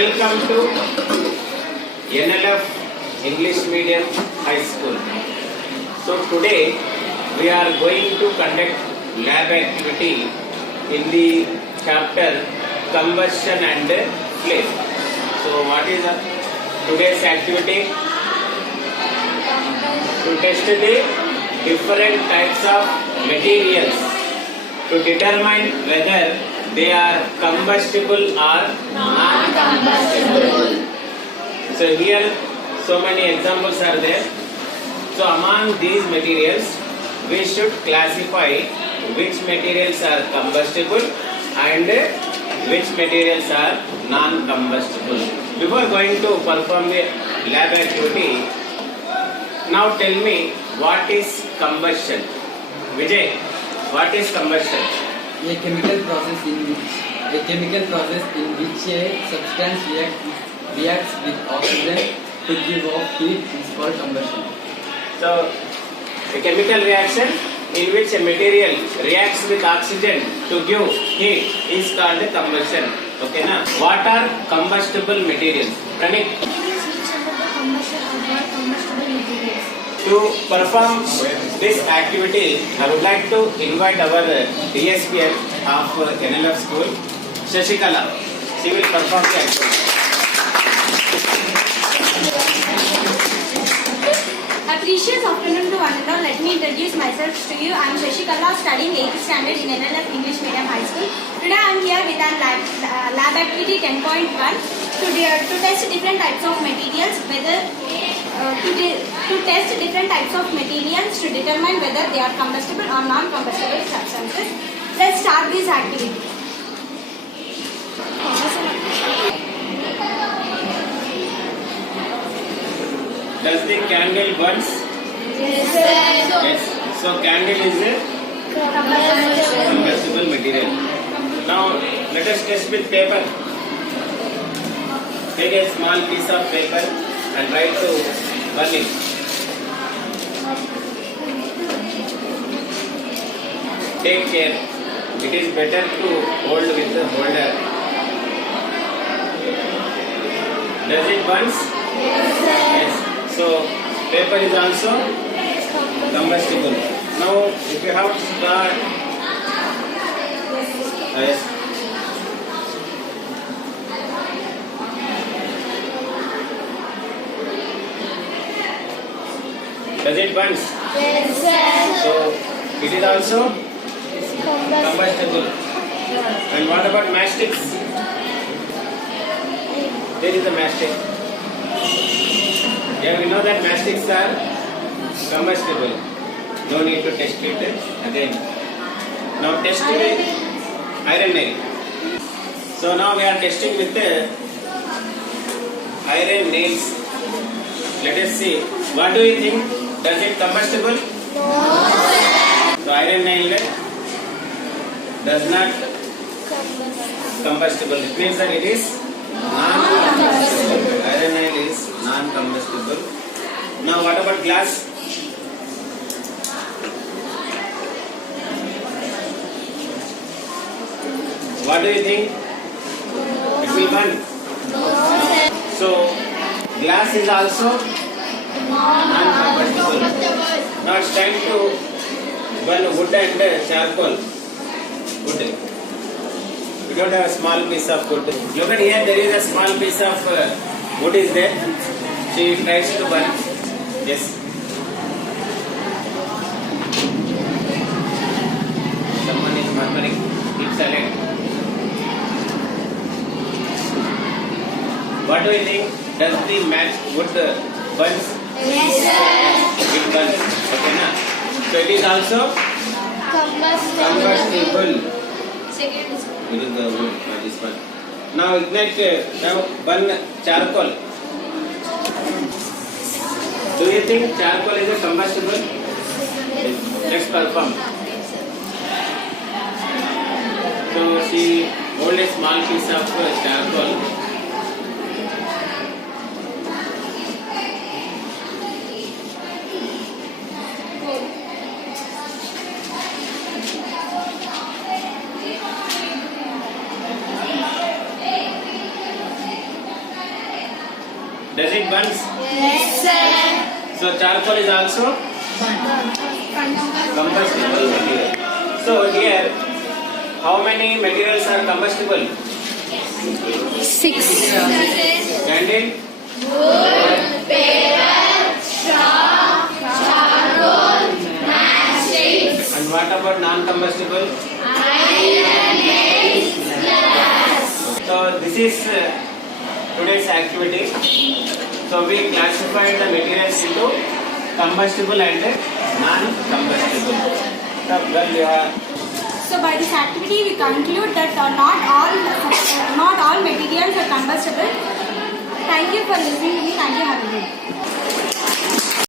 welcome to NLF English Medium High School. So today we are going to conduct lab activity in the chapter combustion and flame. So what is today's activity? To test the different types of materials to determine whether they are combustible or non-combustible. So here so many examples are there. So among these materials we should classify which materials are combustible and which materials are non-combustible. Before going to perform the lab activity, now tell me what is combustion. Vijay, what is combustion? A chemical process in which a substance reacts with oxygen to give off heat is called combustion. So, a chemical reaction in which a material reacts with oxygen to give heat is called combustion. Okay, na? What are combustible materials? Pranik? To perform this activity, I would like to invite our DSPL of NLF school, Shashikala. She will perform the activity. A precious afternoon to one and all. Let me introduce myself to you. I am Shashikala, studying 8th standard in NLF English Medium High School. Today I am here with our lab activity 10.1 to test different types of materials, to test different types of materials to determine whether they are combustible or non-combustible substances. Let's start this activity. Does the candle burns? Yes, sir. Yes. So candle is a combustible material. Now let us test with paper. Take a small piece of paper and try to burn it. Take care. It is better to hold with the holder. Does it burns? Yes. So paper is also combustible. Now if you have straw, yes. Does it burns? Yes, sir. So it is also combustible. And what about matchsticks? There is a matchstick. Yeah, we know that matchsticks are combustible. No need to test it again. Now test with iron nail. So now we are testing with the iron nails. Let us see. What do you think? Does it combustible? No. So iron nail does not combustible. It means that it is non-combustible. Iron nail is non-combustible. Now what about glass? What do you think? It will burn. So glass is also non-combustible. Now it's time to burn wood and charcoal. Wood. We don't have a small piece of wood. Look at here, there is a small piece of wood is there. She tries to burn. Yes. Someone is murmuring. Keep silent. What do you think? Does the match wood burns? Yes, sir. It burns. Okay, na? So it is also combustible. Second is It is the wood, this one. Now ignite, now burn charcoal. Do you think charcoal is a combustible? Let's perform. So she hold a small piece of charcoal. Does it burn? Yes, sir. So charcoal is also combustible material. So here, how many materials are combustible? 6. Candle? And what about non-combustible? So this is today's activity. So we classified the materials into combustible and non-combustible. So by this activity, we conclude that not all materials are combustible. Thank you for listening to me. Thank you. Have a good day.